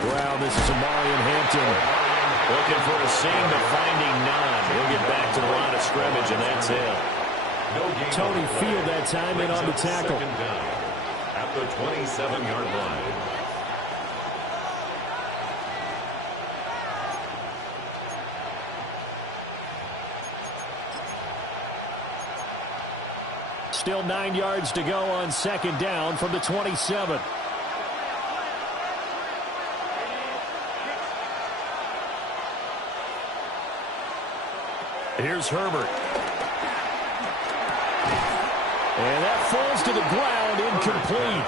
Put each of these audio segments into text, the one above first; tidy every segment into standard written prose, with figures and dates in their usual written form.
ground. This is Amari Hampton. Looking for a seam, but finding none. He'll get back to the line of scrimmage, and that's it. Tony Field that time in on the tackle. At the 27-yard line. Still 9 yards to go on second down from the 27. Here's Herbert. And that falls to the ground, incomplete.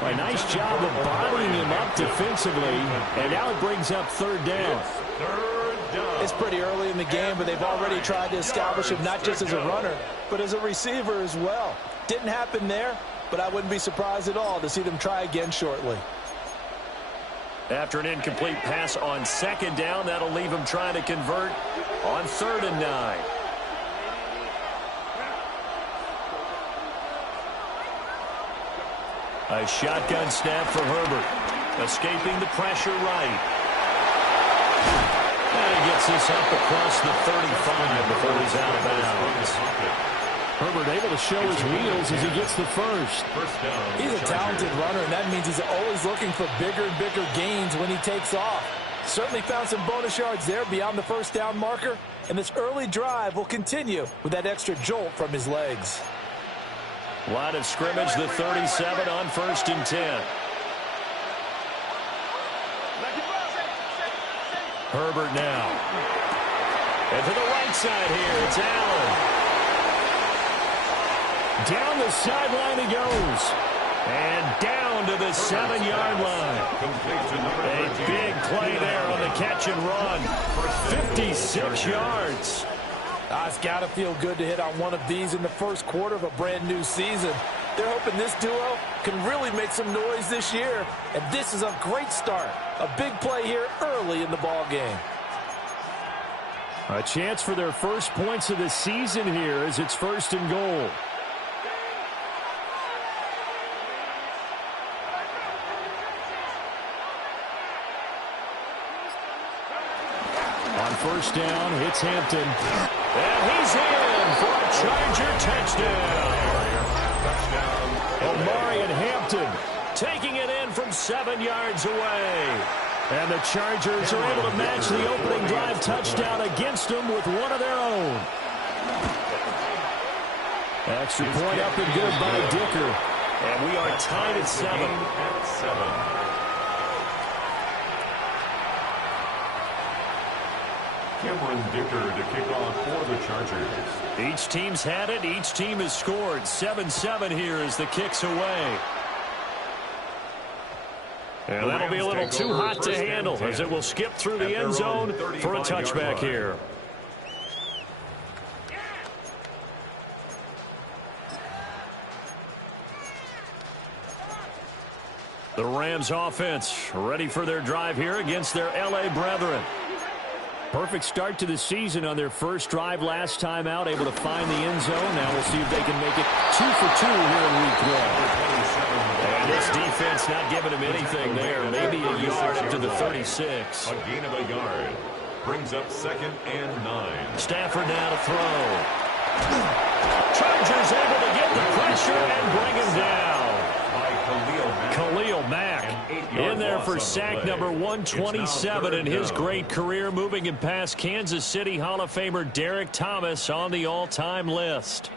A nice job of bodying him up defensively. And now it brings up third down. It's pretty early in the game, but they've already tried to establish him not just as a runner, but as a receiver as well. Didn't happen there, but I wouldn't be surprised at all to see them try again shortly. After an incomplete pass on second down, that'll leave him trying to convert on 3rd and 9. A shotgun snap for Herbert. Escaping the pressure right. And he gets this up across the 35 before he's out of bounds. Herbert able to show his wheels as he gets the first. He's a talented runner, and that means he's always looking for bigger and bigger gains when he takes off. Certainly found some bonus yards there beyond the first down marker, and this early drive will continue with that extra jolt from his legs. Line of scrimmage, the 37 on 1st and 10. Herbert now. And to the right side here, it's Allen. Down the sideline he goes. And down to the 7-yard line. A big play there on the catch and run. 56 yards. It's got to feel good to hit on one of these in the first quarter of a brand new season. They're hoping this duo can really make some noise this year. And this is a great start. A big play here early in the ball game. A chance for their first points of the season here as it's 1st and goal. On 1st down, it's Hampton. And he's in for a Charger touchdown. Amari Hampton taking it in from 7 yards away. And the Chargers are able to match the opening drive touchdown against them with one of their own. Extra point up and good by Dicker. And we are tied at 7. Cameron Dicker to kick off for the Chargers. Each team's had it. Each team has scored. 7-7 here as the kick's away. And that'll be a little too hot to handle as it will skip through the end zone for a touchback here. The Rams offense ready for their drive here against their L.A. brethren. Perfect start to the season on their first drive last time out, able to find the end zone. Now we'll see if they can make it 2 for 2 here in week 1. And this defense not giving him anything there. Maybe a yard up to the 36. A gain of a yard. Brings up 2nd and 9. Stafford now to throw. Chargers able to get the pressure and bring him down. Khalil Mack in there for sack number 127 in his great career, moving him past Kansas City Hall of Famer Derek Thomas on the all-time list.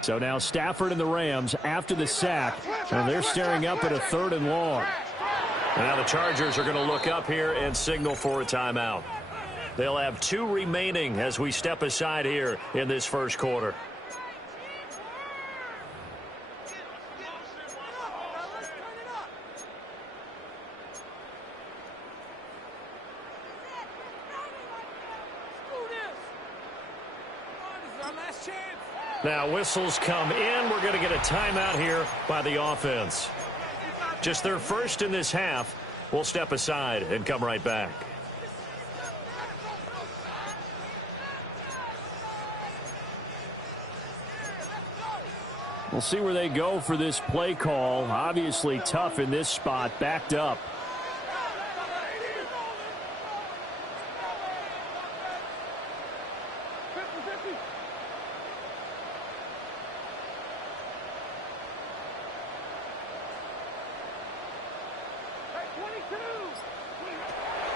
So now Stafford and the Rams after the sack, and they're staring up at a 3rd and long. Now the Chargers are going to look up here and signal for a timeout. They'll have 2 remaining as we step aside here in this first quarter. Now whistles come in. We're going to get a timeout here by the offense. Just their first in this half. We'll step aside and come right back. We'll see where they go for this play call. Obviously tough in this spot, backed up.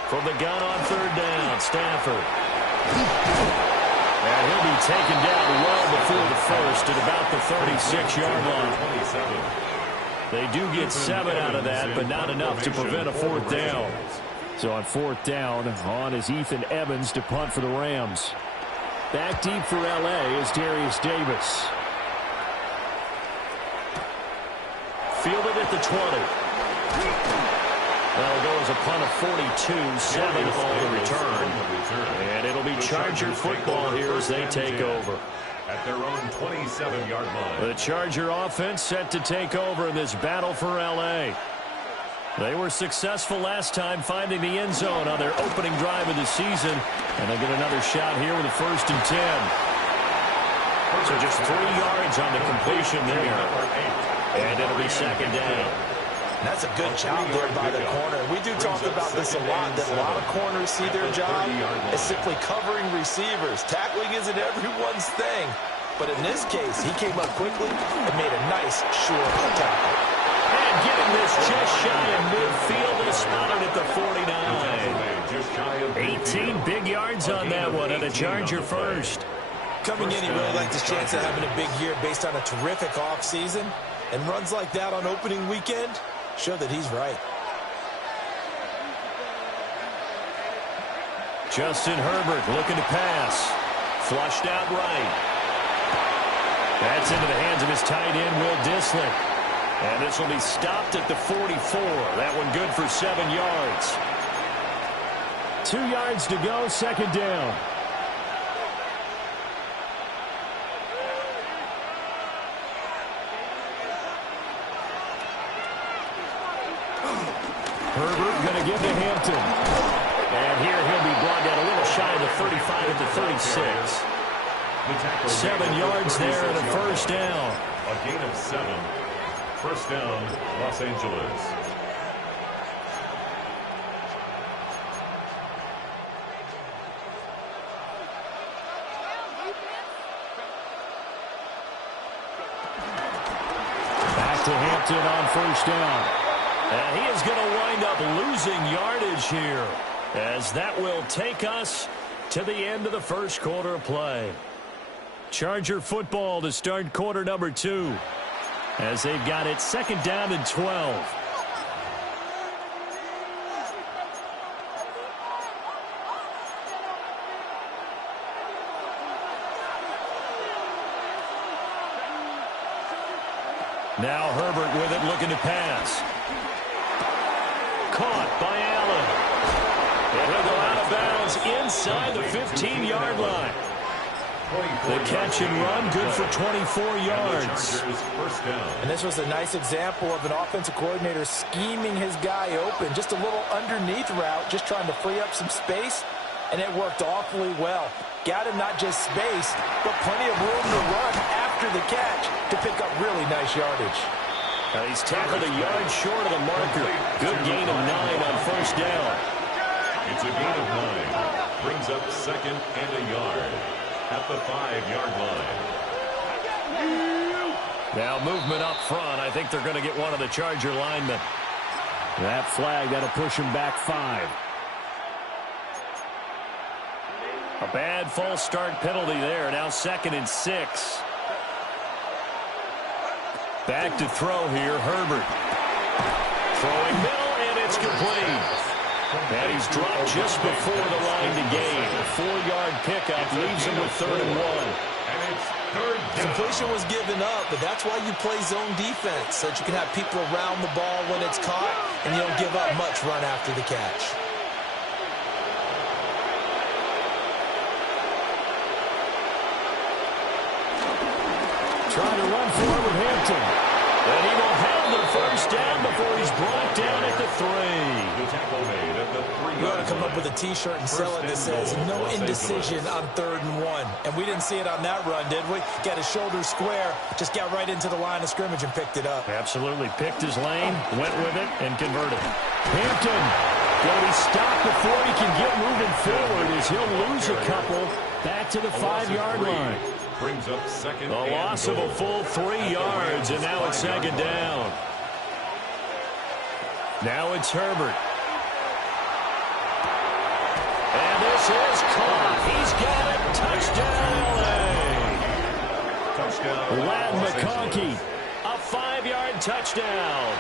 From the gun on third down, Stafford. And he'll be taken down well before the first at about the 36-yard line. They do get 7 out of that, but not enough to prevent a fourth down. So on fourth down, on is Ethan Evans to punt for the Rams. Back deep for L.A. is Darius Davis. Fielded at the 20. That'll go as a punt of 42, 7 on the return. And it'll be Charger football here as they take over. At their own 27-yard line. The Charger offense set to take over in this battle for L.A. They were successful last time finding the end zone on their opening drive of the season. And they'll get another shot here with a 1st and 10. So just 3 yards on the completion there. And it'll be 2nd down. That's a good job there by the corner. We do talk about this a lot, that a lot of corners see their job as simply covering receivers. Tackling isn't everyone's thing. But in this case, he came up quickly and made a nice, short tackle. And getting this just shy of midfield is spotted at the 49. 18 big yards on that one, and a Charger first. Coming in, he really liked his chance of having a big year based on a terrific offseason. And runs like that on opening weekend show that he's right. Justin Herbert looking to pass. Flushed out right. That's into the hands of his tight end, Will Dissly. And this will be stopped at the 44. That one good for 7 yards. 2 yards to go, 2nd down. Herbert going to give to Hampton. And here he'll be brought down a little shy of the 35 at the 36. 7 yards there and a 1st down. A gain of 7. 1st down, Los Angeles. Back to Hampton on 1st down. And he is going to wind up losing yardage here, as that will take us to the end of the 1st quarter of play. Charger football to start quarter number 2, as they've got it 2nd down and 12. Now Herbert with it, looking to pass. Caught by Allen. And he'll go out of bounds inside the 15-yard line. The catch and run, good for 24 yards. And this was a nice example of an offensive coordinator scheming his guy open. Just a little underneath route, just trying to free up some space, and it worked awfully well. Got him not just space, but plenty of room to run after the catch to pick up really nice yardage. Now he's tackled a yard short of the marker. Good gain of 9 on 1st down. It's a gain of 9. Brings up 2nd and a yard at the 5-yard line. Now movement up front. I think they're going to get one of the Charger linemen. That flag, that'll push him back 5. A bad false start penalty there. Now 2nd and 6. Back to throw here, Herbert. Throwing middle, and it's complete. And he's dropped just before the line to gain. A 4-yard pickup leaves him with 3rd and 1. And it's 3rd down. Completion was given up, but that's why you play zone defense, so that you can have people around the ball when it's caught, and you don't give up much run after the catch. Trying to run forward with Hampton. And he will have the 1st down before he's brought down at the 3. The tackle made at the 3. We ought to come up with a T-shirt and sell it that says, no indecision on 3rd and 1. And we didn't see it on that run, did we? Got his shoulders square, just got right into the line of scrimmage and picked it up. Absolutely. Picked his lane, went with it, and converted. Hampton going to be stopped before he can get moving forward as he'll lose a couple back to the 5-yard line. Brings up second. A loss of a full 3 yards, and now it's 2nd down. Now it's Herbert. And this is caught. He's got it. Touchdown, LA. Ladd McConkey, a 5-yard touchdown.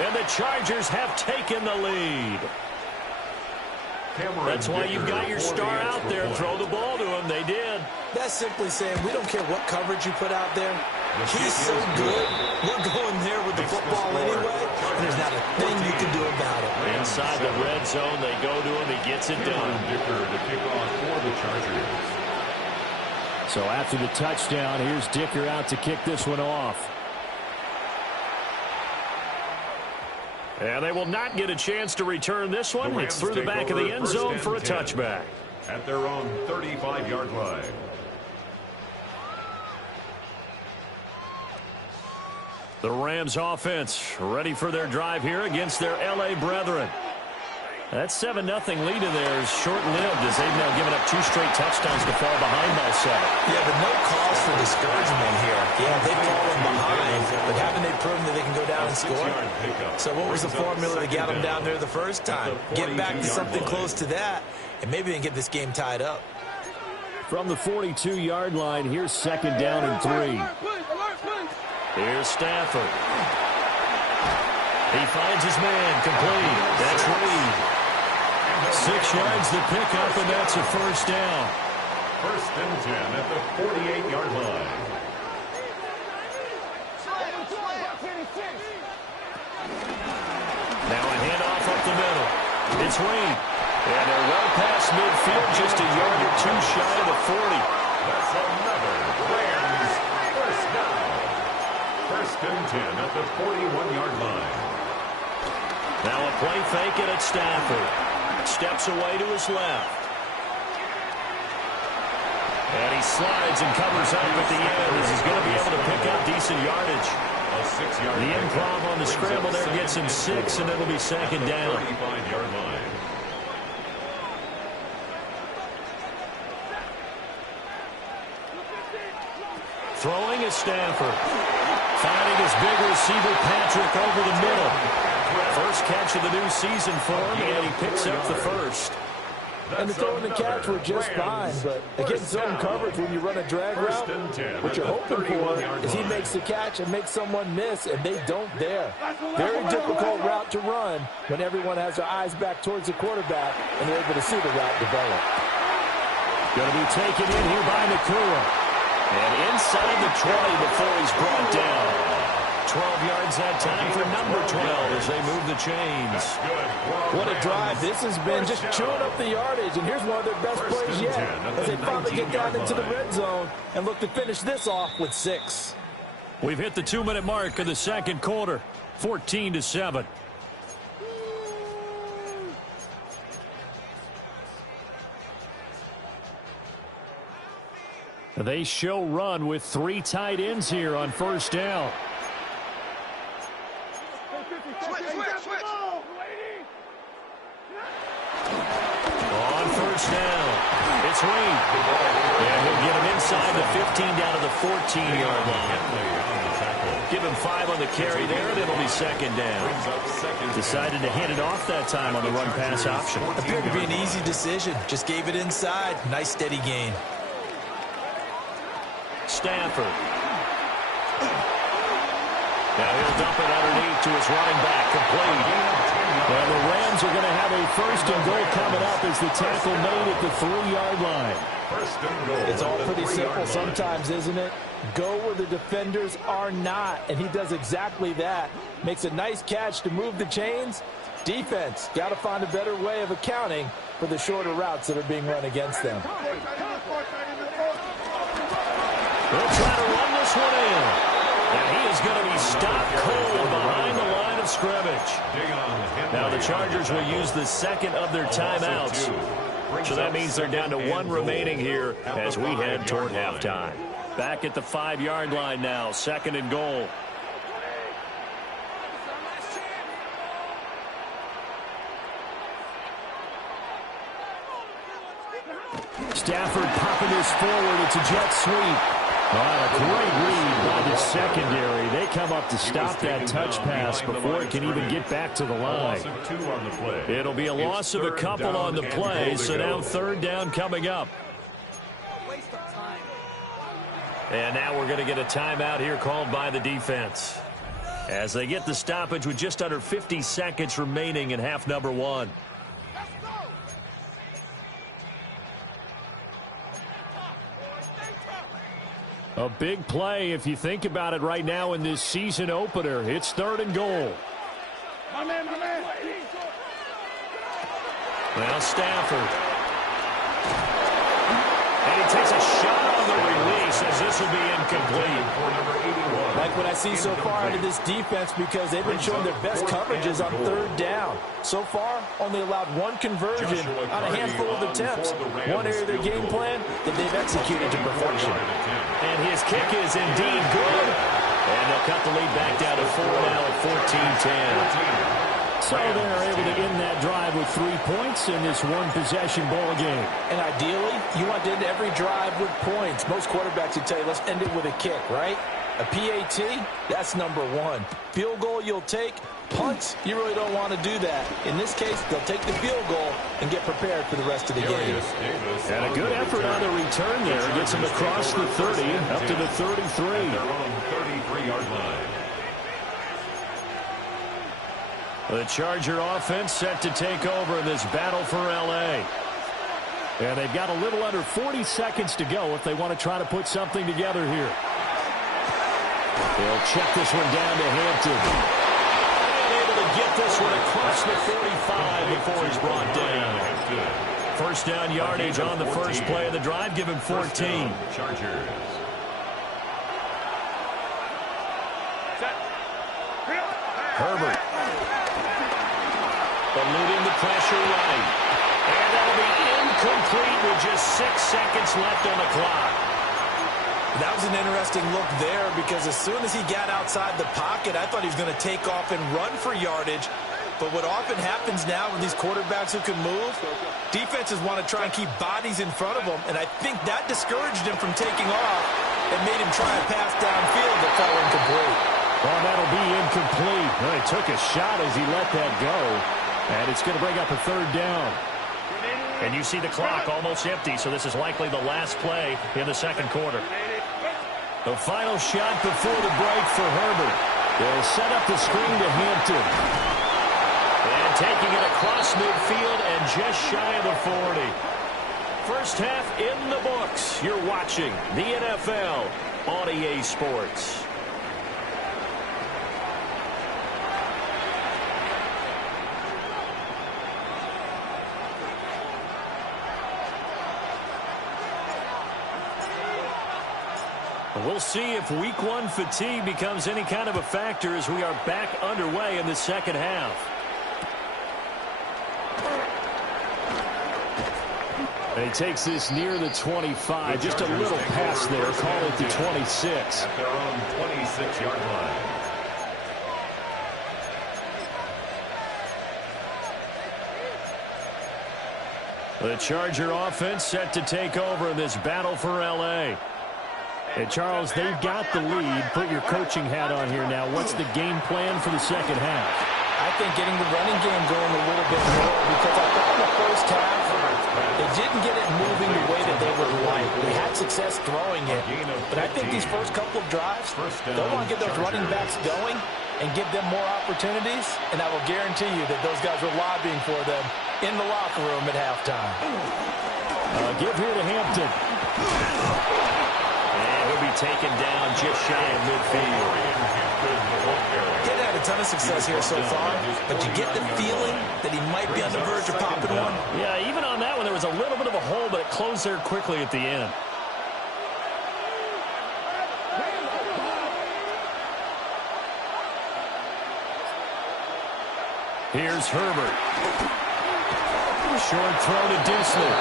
And the Chargers have taken the lead. That's why you've got your star out there and throw the ball to him. They did. That's simply saying we don't care what coverage you put out there. He's so good. We're going there with the football anyway, and there's not a thing you can do about it. Inside the red zone, they go to him. He gets it done. Dicker to kick off for the Chargers. So after the touchdown, here's Dicker out to kick this one off. And they will not get a chance to return this one. It's through the back of the end zone for a touchback. At their own 35-yard line. The Rams offense ready for their drive here against their L.A. brethren. That 7-0 lead of theirs short-lived as they've now given up 2 straight touchdowns to fall behind by 7. Yeah, but no cause for discouragement here. Yeah, they've fallen behind, but haven't they proven that they can go down and score? So what was the formula that got them down there the first time? Get back to something close to that, and maybe they can get this game tied up. From the 42-yard line, here's 2nd down and 3. Here's Stafford. He finds his man, complete. That's Reed. 6 yards the pickup, and that's a 1st down. 1st and 10 at the 48-yard line. Now a handoff up the middle. It's Reed. And they're well past midfield, just a yard or 2 shy of the 40. That's another Rams 1st down. 1st and 10 at the 41-yard line. Now a play fake it at Stafford. Steps away to his left. And he slides and covers up at the end as he's going to be able to pick up decent yardage. The improv on the scramble there gets him 6, and it'll be 2nd down. 35-yard line. Throwing is Stafford. Finding his big receiver Patrick over the middle. First catch of the new season for him, and he picks up the 1st. And the throw and the catch were just fine, but against zone coverage when you run a drag route, what you're hoping for is he makes the catch and makes someone miss, and they don't there. Very difficult route to run when everyone has their eyes back towards the quarterback and they're able to see the route develop. Going to be taken in here by Nakua. And inside the 20 before he's brought down. 12 yards that time for number 12 as they move the chains. What a drive this has been, just chewing up the yardage, and here's one of their best plays yet as they finally get down into the red zone and look to finish this off with 6. We've hit the 2-minute mark of the 2nd quarter, 14-7. They show run with 3 tight ends here on 1st down. On 1st down, it's Reed. And he'll get him inside the 15 down to the 14-yard line. Give him 5 on the carry there, and it'll be 2nd down. Decided to hand it off that time on the run-pass option. Appeared to be an easy decision. Just gave it inside. Nice steady gain. Stafford. Now he'll dump it underneath to his running back, complete. And the Rams are going to have a 1st and goal coming up as the tackle made at the 3-yard line. 1st and goal. It's all pretty simple sometimes, isn't it? Go where the defenders are not, and he does exactly that. Makes a nice catch to move the chains. Defense, got to find a better way of accounting for the shorter routes that are being run against them. They'll try to run this one in. And he is going to be stopped cold behind the line of scrimmage. Now the Chargers will use the second of their timeouts. So that means they're down to one remaining here as we head toward halftime. Back at the 5-yard line now, 2nd and goal. Stafford popping this forward. It's a jet sweep. A great read by the secondary. They come up to stop that touch pass before it can even get back to the line. It'll be a loss of a couple on the play, so now 3rd down coming up. And now we're going to get a timeout here called by the defense as they get the stoppage with just under 50 seconds remaining in half number 1. A big play if you think about it right now in this season opener. It's 3rd and goal. Well, Stafford. And he takes a shot on the release as this will be incomplete. Like what I see so far out of this defense, because they've been showing their best coverages on 3rd down. So far, only allowed 1 conversion on a handful of attempts. One area of their game plan that they've executed to perfection. And his kick is indeed good. And they'll cut the lead back down to 4 now at 14-10. So they're able to end that drive with 3 points in this one-possession ball game. And ideally, you want to end every drive with points. Most quarterbacks would tell you, let's end it with a kick, right? A PAT, that's number 1. Field goal you'll take. Punts, you really don't want to do that. In this case, they'll take the field goal and get prepared for the rest of the game. And a good effort on the return there. Gets them across the 30, up to the 33. Their own 33-yard line. The Charger offense set to take over in this battle for L.A. And they've got a little under 40 seconds to go if they want to try to put something together here. They'll check this one down to Hampton. And able to get this one across the 45 before he's brought down. 1st down yardage on the first play of the drive. Give him 14. Chargers. Herbert. Eluding the pressure right. And that'll be incomplete with just 6 seconds left on the clock. That was an interesting look there because as soon as he got outside the pocket, I thought he was going to take off and run for yardage. But what often happens now with these quarterbacks who can move, defenses want to try and keep bodies in front of them, and I think that discouraged him from taking off and made him try a pass downfield that fell incomplete. Well, that'll be incomplete. Well, he took a shot as he let that go, and it's going to bring up a 3rd down. And you see the clock almost empty, so this is likely the last play in the 2nd quarter. The final shot before the break for Herbert. They'll set up the screen to Hampton. And taking it across midfield and just shy of the 40. First half in the books. You're watching the NFL on EA Sports. We'll see if Week 1 fatigue becomes any kind of a factor as we are back underway in the 2nd half. And he takes this near the 25. Just a little pass there. Call it the 26. At their own 26-yard line. The Charger offense set to take over in this battle for L.A. And, Charles, they've got the lead. Put your coaching hat on here now. What's the game plan for the 2nd half? I think getting the running game going a little bit more because I thought in the first half they didn't get it moving the way that they would like. They had success throwing it, but I think these first couple of drives, they'll want to get those running backs going and give them more opportunities, and I will guarantee you that those guys were lobbying for them in the locker room at halftime. Give here to Hampton. And he'll be taken down just shy of midfield. Didn't have a ton of success here so far, but you get the feeling that he might be on the verge of popping one. Yeah, even on that one, there was a little bit of a hole, but it closed there quickly at the end. Here's Herbert. Short throw to Dissly.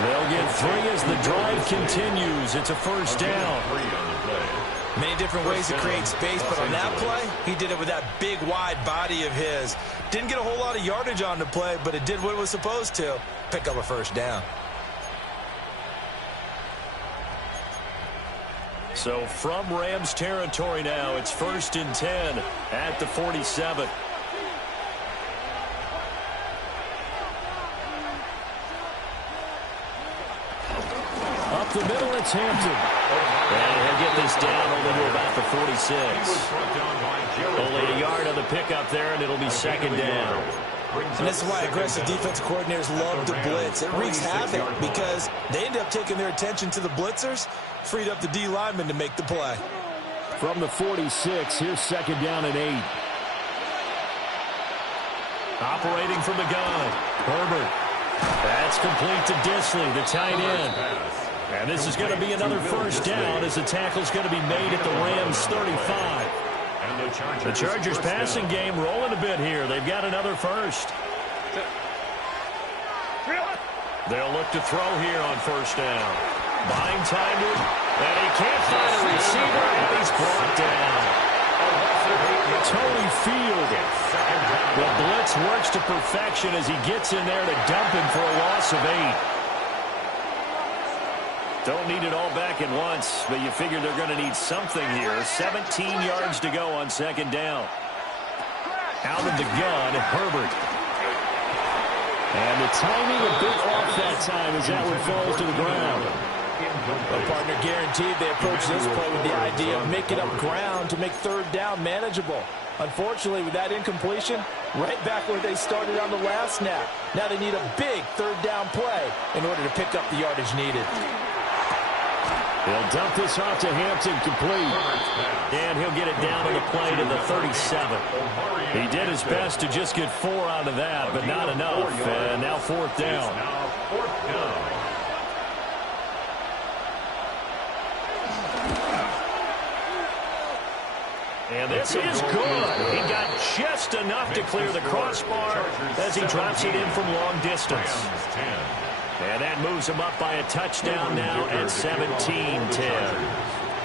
They'll get 3 as the drive continues. It's a first down. Many different ways to create space, but on that play, he did it with that big, wide body of his. Didn't get a whole lot of yardage on the play, but it did what it was supposed to. Pick up a first down. So from Rams territory now, it's 1st and 10 at the 47. Up the middle, it's Hampton. And he'll get this down over to about the 46. Only a yard on the pickup there, and it'll be 2nd down. And this is why aggressive defensive coordinators love to blitz. It wreaks havoc because they end up taking their attention to the blitzers, freed up the D lineman to make the play. From the 46, here's 2nd down and 8. Operating from the gun, Herbert. That's complete to Dissly, the tight end. And this is going to be another first down as the tackle's going to be made at the Rams 35. The Chargers passing game rolling a bit here. They've got another first. They'll look to throw here on first down. Buying time to, and he can't find a receiver, and he's brought down. Tony Field. The blitz works to perfection as he gets in there to dump him for a loss of 8. Don't need it all back at once, but you figure they're going to need something here. 17 yards to go on 2nd down. Out of the gun, Herbert. And the timing a bit off that time as that one falls to the ground. A partner guaranteed they approach this play with the idea of making up ground to make 3rd down manageable. Unfortunately, with that incompletion, right back where they started on the last snap. Now they need a big 3rd down play in order to pick up the yardage needed. He'll dump this off to Hampton, complete. And he'll get it down on the play to the 37. He did his best to just get 4 out of that, but not enough. And now 4th down. And this is good. He got just enough to clear the crossbar as he drops it in from long distance. And that moves him up by a touchdown now at 17-10.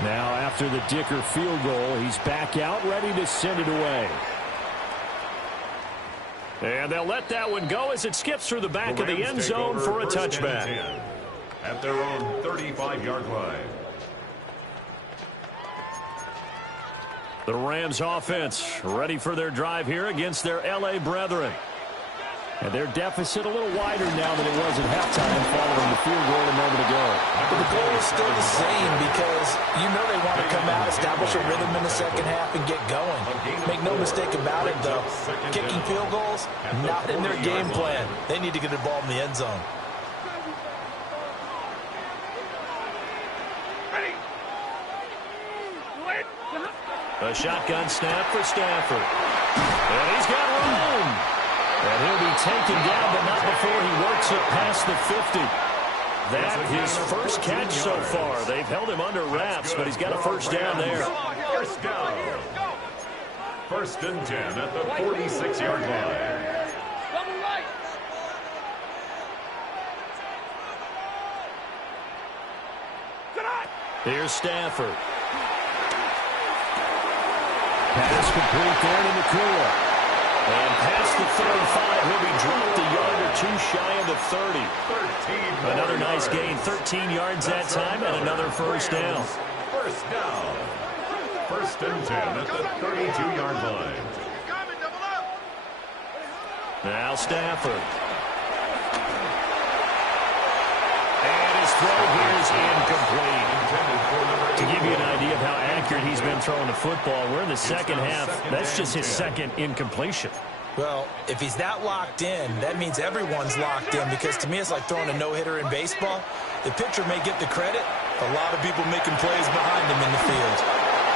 Now after the Dicker field goal, he's back out ready to send it away. And they'll let that one go as it skips through the back of the end zone for a touchback. At their own 35-yard line. The Rams offense ready for their drive here against their L.A. brethren. And their deficit a little wider now than it was at halftime following the field goal a moment ago. But the goal is still the same because you know they want to come out, establish a rhythm in the 2nd half, and get going. Make no mistake about it, though. Kicking field goals, not in their game plan. They need to get the ball in the end zone. A shotgun snap for Stafford. And he's got room. And he'll be taken down, but not before he works it past the 50. That's his first catch so far. They've held him under wraps, but he's got a first down there. First down. 1st and 10 at the 46-yard line. Here's Stafford. Pass complete there to Nakua. And past the 35, he'll be dropped a yard or 2 shy of the 30. Another nice gain, 13 yards that time, and another first down. First down. 1st and 10 at the 32-yard line. Now Stafford. And his throw here is incomplete. To give you an idea of how accurate he's been throwing the football, we're in the 2nd half. That's just his 2nd incompletion. Well, if he's that locked in, that means everyone's locked in because to me it's like throwing a no-hitter in baseball. The pitcher may get the credit, a lot of people making plays behind him in the field.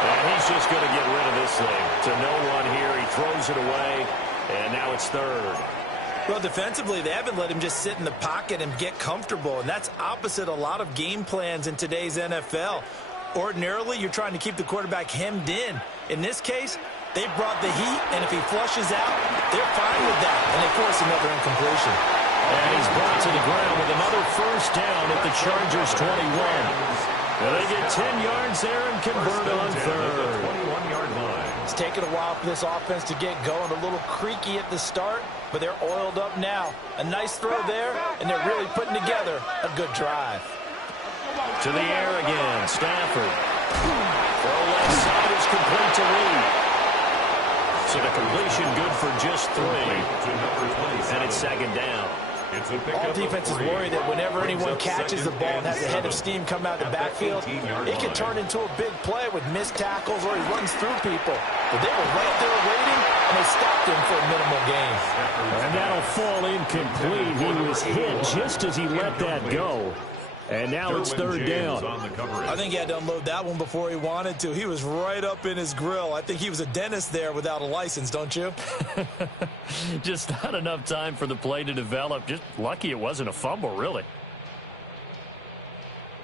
And he's just going to get rid of this thing. To no one here, he throws it away, and now it's 3rd. Well, defensively, they haven't let him just sit in the pocket and get comfortable, and that's opposite a lot of game plans in today's NFL. Ordinarily, you're trying to keep the quarterback hemmed in. In this case, They brought the heat, and if he flushes out, they're fine with that, and they force another incompletion. And he's brought to the ground with another first down at the Chargers' 21. And they get 10 yards there and convert on third. 21-yard line. It's taken a while for this offense to get going. A little creaky at the start, but they're oiled up now. A nice throw there, and they're really putting together a good drive. To the air again, Stafford. Throw left side is complete to Lee. So the completion good for just 3. And it's second down. All defenses worry that whenever anyone catches the ball and has a head of steam come out of the backfield, it can turn into a big play with missed tackles or he runs through people. But they were right there waiting, and they stopped him for a minimal gain. And that'll fall incomplete. He was hit just as he let that go. And now it's third down. I think he had to unload that one before he wanted to. He was right up in his grill. I think he was a dentist there without a license, don't you? Just not enough time for the play to develop. Just lucky it wasn't a fumble, really.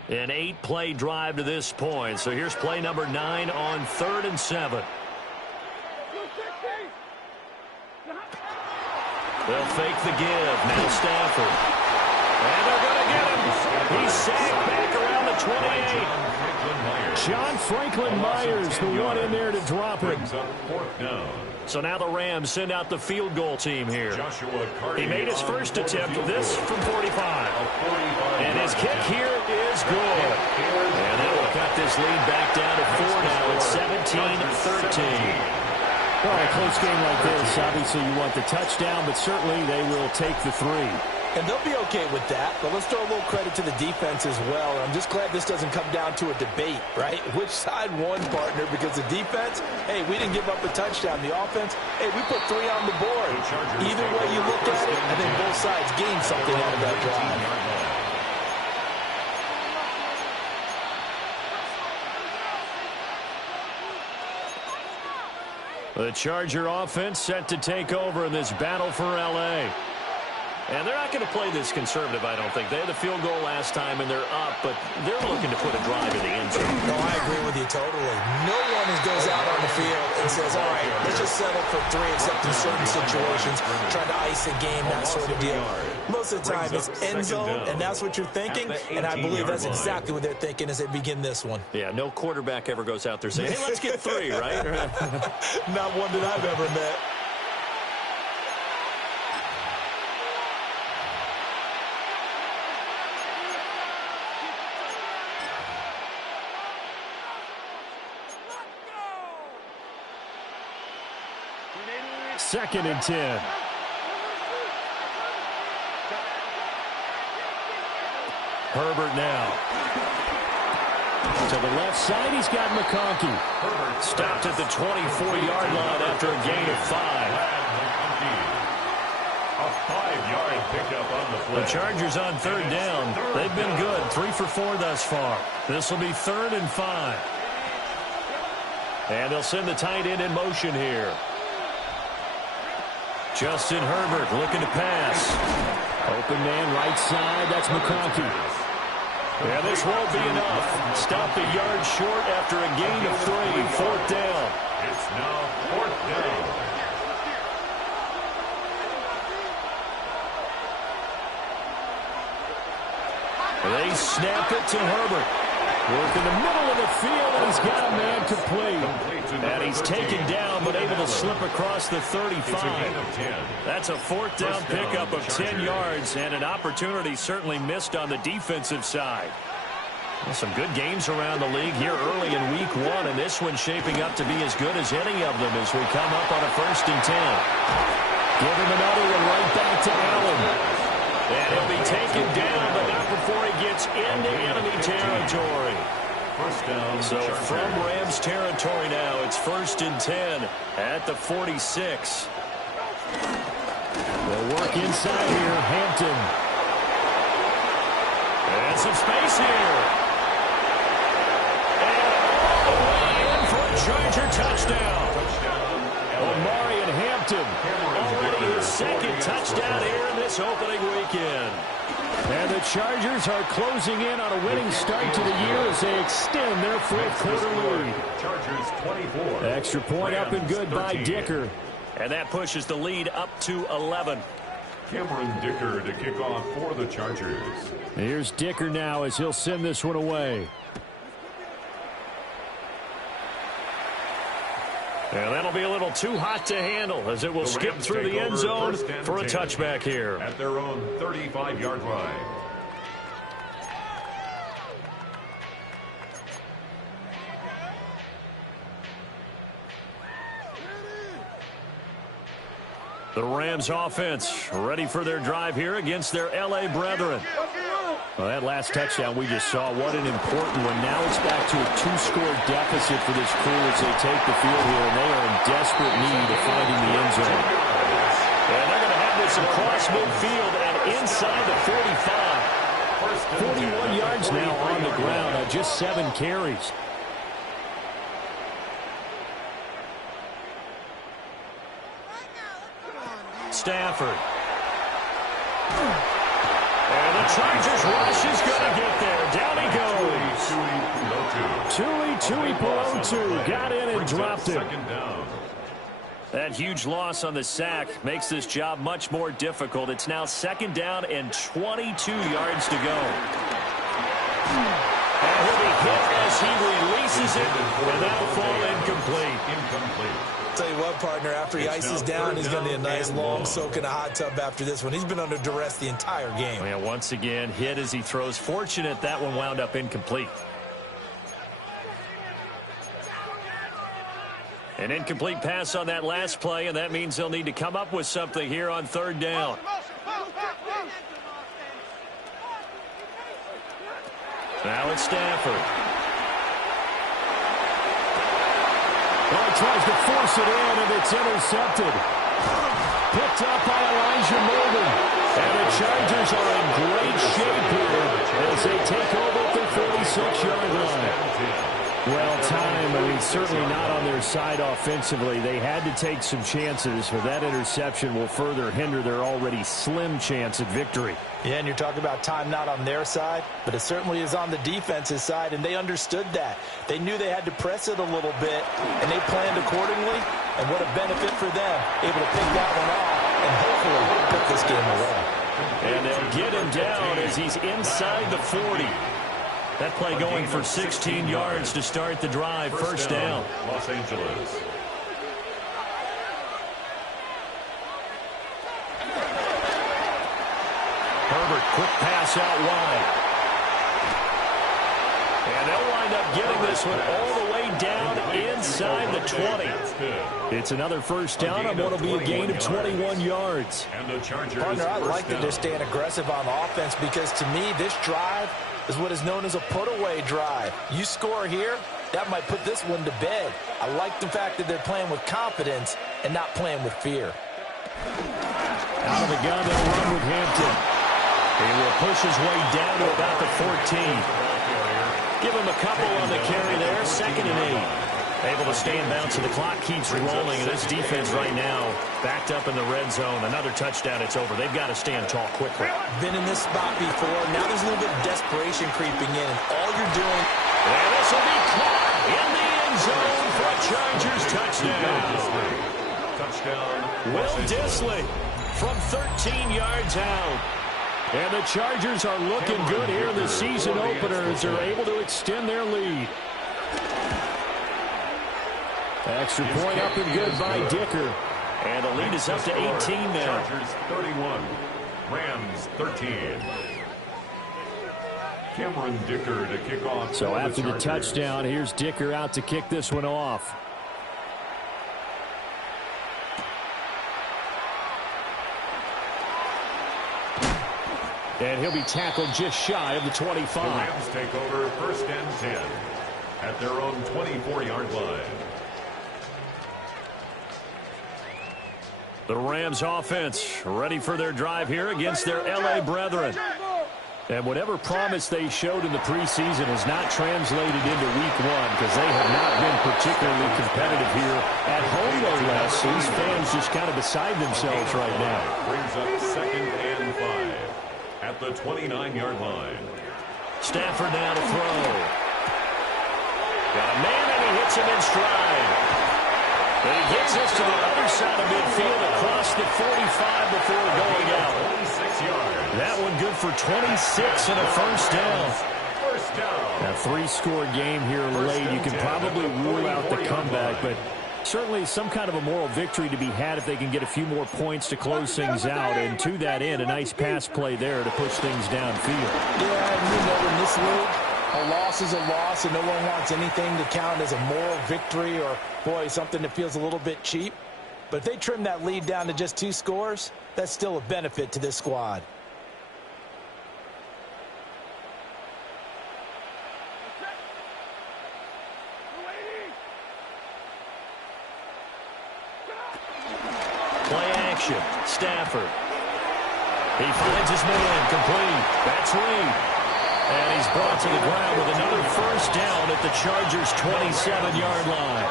An 8-play drive to this point. So here's play number 9 on 3rd and 7. They'll fake the give. Now Stafford. And they're going to get him. He's sacked back around the 28. John Franklin Myers, the one in there to drop it. So now the Rams send out the field goal team here. He made his first attempt, this from 45. And his kick here is good. And that will cut this lead back down to 4 now. It's 17-13. Well, a close game like this, obviously you want the touchdown, but certainly they will take the 3. And they'll be okay with that, but let's throw a little credit to the defense as well. And I'm just glad this doesn't come down to a debate, right? Which side won, partner? Because the defense, hey, we didn't give up a touchdown. The offense, hey, we put 3 on the board. Either way you look at it, I think both sides gained something out of that drive. The Charger offense set to take over in this battle for L.A. And they're not going to play this conservative, I don't think. They had the field goal last time, and they're up, but they're looking to put a drive in the end zone. No, I agree with you totally. No one goes out on the field and says, all right, let's just settle for 3, except in certain situations, trying to ice a game, that sort of deal. Most of the time, it's end zone, and that's what you're thinking, and I believe that's exactly what they're thinking as they begin this one. Yeah, no quarterback ever goes out there saying, hey, let's get 3, right? Not one that I've ever met. Second and 10. Herbert now. To the left side, he's got McConkey. Herbert stopped at the 24-yard line after a gain of 5. A 5-yard pickup on the play. The Chargers on third down. They've been good, 3 for 4 thus far. This will be 3rd and 5. And they'll send the tight end in motion here. Justin Herbert looking to pass. Open man right side. That's McConkey. Yeah, this won't be enough. Stopped a yard short after a gain of 3. 4th down. It's now 4th down. They snap it to Herbert. Work in the middle of the field, and he's got a man complete. And he's taken down, but able to slip across the 35. That's a 4th down pickup of 10 yards, and an opportunity certainly missed on the defensive side. Well, some good games around the league here early in week 1, and this one's shaping up to be as good as any of them as we come up on a 1st and 10. Give him another one right back to Allen. And he'll be taken down, but not before he gets into enemy territory. So from Rams territory now, it's 1st and 10 at the 46. They'll work inside here, Hampton. And some space here. And all the way in for a Charger touchdown. Omarion Hampton already his 2nd touchdown here in this opening weekend. And the the Chargers are closing in on a winning start to the year as they extend their fourth-quarter lead. Chargers 24. Extra point up and good by Dicker. And that pushes the lead up to 11. Cameron Dicker to kick off for the Chargers. Here's Dicker now as he'll send this one away. And that'll be a little too hot to handle as it will skip through the end zone for a touchback here. At their own 35-yard line. The Rams offense ready for their drive here against their L.A. brethren. Well, that last touchdown we just saw, what an important one. Now it's back to a two-score deficit for this crew as they take the field here, and they are in desperate need of finding the end zone. And they're going to have this across midfield and inside the 45. 41 yards now on the ground on just 7 carries. Stafford. And the Chargers rush is going to get there. Down he goes. Tuipulotu got in and dropped him. That huge loss on the sack makes this job much more difficult. It's now 2nd down and 22 yards to go. And he'll be hit as he releases it, and that'll fall incomplete. Tell you what, partner, after he ices down, he's going to need a nice long soak in a hot tub after this one. He's been under duress the entire game. Yeah, once again, hit as he throws. Fortunate that one wound up incomplete. An incomplete pass on that last play, and that means they'll need to come up with something here on 3rd down. Now it's Stafford. Well, he tries to force it in, and it's intercepted. Picked up by Elijah Molden. And the Chargers are in great shape here as they take over at their 46-yard line. Well, time, certainly not on their side offensively. They had to take some chances, but that interception will further hinder their already slim chance at victory. Yeah, and you're talking about time not on their side, but it certainly is on the defense's side, and they understood that. They knew they had to press it a little bit, and they planned accordingly, and what a benefit for them, able to pick that one off and hopefully put this game away. And they'll get him down as he's inside the 40. That play going for 16 yards to start the drive. First down. Los Angeles. Herbert, quick pass out wide. And they'll wind up getting this one all the way down inside the 20. It's another first down on what will be a gain of 21 yards. And the Chargers. Partner, I like that they're staying aggressive on offense because to me, this drive is what is known as a put-away drive. You score here, that might put this one to bed. I like the fact that they're playing with confidence and not playing with fear. Out of the gun, they'll run with Hampton. He will push his way down to about the 14. Give him a couple on the carry there. 2nd and 8. Able to stay in bounds, so the clock keeps rolling. And this defense right now backed up in the red zone. Another touchdown, it's over. They've got to stand tall quickly. Been in this spot before. Now there's a little bit of desperation creeping in. And all you're doing... And this will be caught in the end zone for a Chargers touchdown. Touchdown. Will Dissly from 13 yards out. And the Chargers are looking good here in the season opener as they're able to extend their lead. Extra point up and good by Dicker. And the lead is up to 18 now. Chargers 31. Rams 13. Cameron Dicker to kick off. So after the touchdown, here's Dicker out to kick this one off. And he'll be tackled just shy of the 25. The Rams take over 1st and 10 at their own 24-yard line. The Rams offense ready for their drive here against their L.A. brethren. And whatever promise they showed in the preseason has not translated into week 1 because they have not been particularly competitive here at home, no less. So these fans just kind of beside themselves right now. Brings up 2nd and 5. at the 29-yard line. Stafford now to throw. Got a man, and he hits him in stride. But he gets this to the other side of midfield across the 45 before going out. 26 yards. That one good for 26 and a first down. First down. A three-score game here late. You can probably rule out the comeback, but certainly some kind of a moral victory to be had if they can get a few more points to close things out. And to that end, a nice pass play there to push things downfield. Yeah, and you know, in this league, a loss is a loss, and no one wants anything to count as a moral victory or, boy, something that feels a little bit cheap. But if they trim that lead down to just 2 scores, that's still a benefit to this squad. Play action. Stafford. He finds his man. Complete. That's Reed. And he's brought to the ground with another first down at the Chargers' 27-yard line.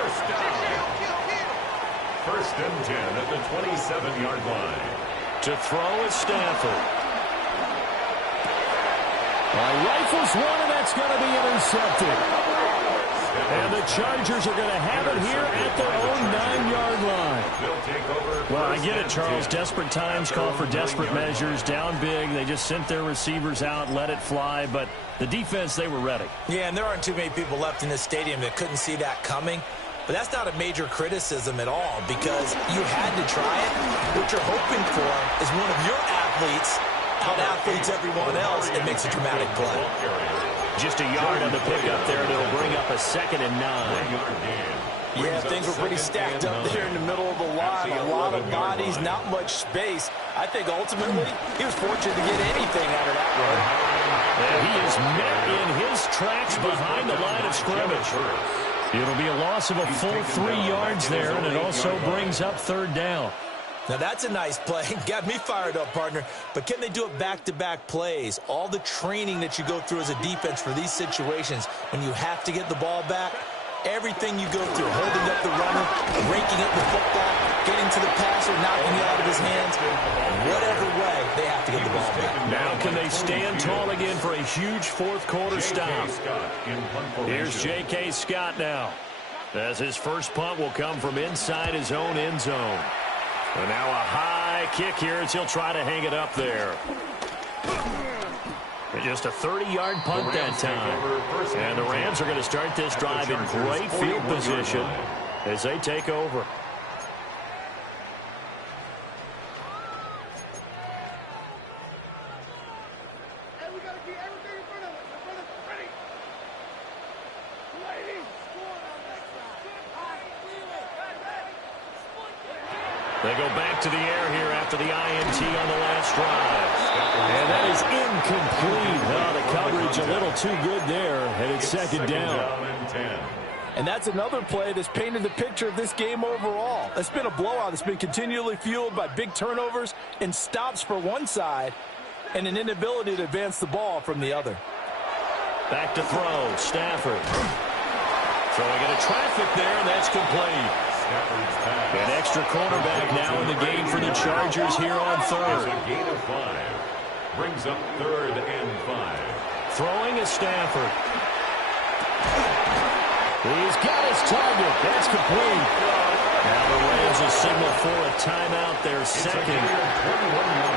First and 10 at the 27-yard line. To throw is Stafford. Rifles one, and that's going to be intercepted. And the Chargers are going to have it here at their own 9-yard line. Well, I get it, Charles. Desperate times call for desperate measures. Down big. They just sent their receivers out, let it fly. But the defense, they were ready. Yeah, and there aren't too many people left in this stadium that couldn't see that coming. But that's not a major criticism at all because you had to try it. What you're hoping for is one of your athletes out-athletes everyone else and makes a dramatic play. Just a yard on the pickup there, and it'll bring up a 2nd and 9. Yeah, things were pretty stacked up there in the middle of the line. A lot of bodies, not much space. I think ultimately he was fortunate to get anything out of that run. And he is met in his tracks behind the line of scrimmage. It'll be a loss of a full 3 yards there, and it also brings up 3rd down. Now, that's a nice play. Got me fired up, partner. But can they do it back-to-back plays? All the training that you go through as a defense for these situations, when you have to get the ball back, everything you go through, holding up the runner, raking up the football, getting to the passer, knocking it out of his hands, whatever way, they have to get the ball back. Now can they stand tall again for a huge fourth-quarter stop? Here's J.K. Scott now, as his first punt will come from inside his own end zone. And now a high kick here as he'll try to hang it up there. And just a 30-yard punt that time. And the Rams are going to start this drive in great field position as they take over. They go back to the air here after the INT on the last drive. And that is incomplete. Oh, the coverage a little too good there, and it's 2nd down. And that's another play that's painted the picture of this game overall. It's been a blowout. It's been continually fueled by big turnovers and stops for one side and an inability to advance the ball from the other. Back to throw. Stafford. Throwing into traffic there, and that's complete. An extra cornerback now in the game for the Chargers here on 3rd. A gain of 5. Brings up 3rd and 5. Throwing is Stafford. He's got his target. That's complete. Now the Rams will signal for a timeout, their 2nd,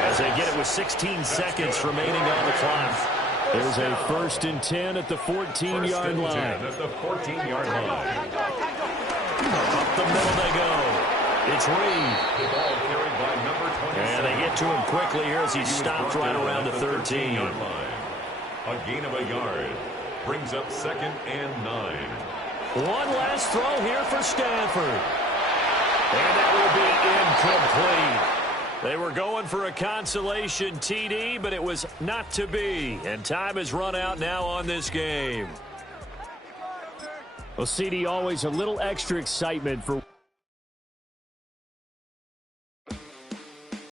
as they get it with 16 seconds remaining on the clock. There's a 1st and 10 at the 14-yard line. At the 14-yard line. Up the middle they go. It's Reed. The ball carried by number 27. And they get to him quickly here as he stopped right around the 13. A gain of a yard. Brings up 2nd and 9. One last throw here for Stafford. And that will be incomplete. They were going for a consolation TD, but it was not to be. And time has run out now on this game. Well, CD, always a little extra excitement for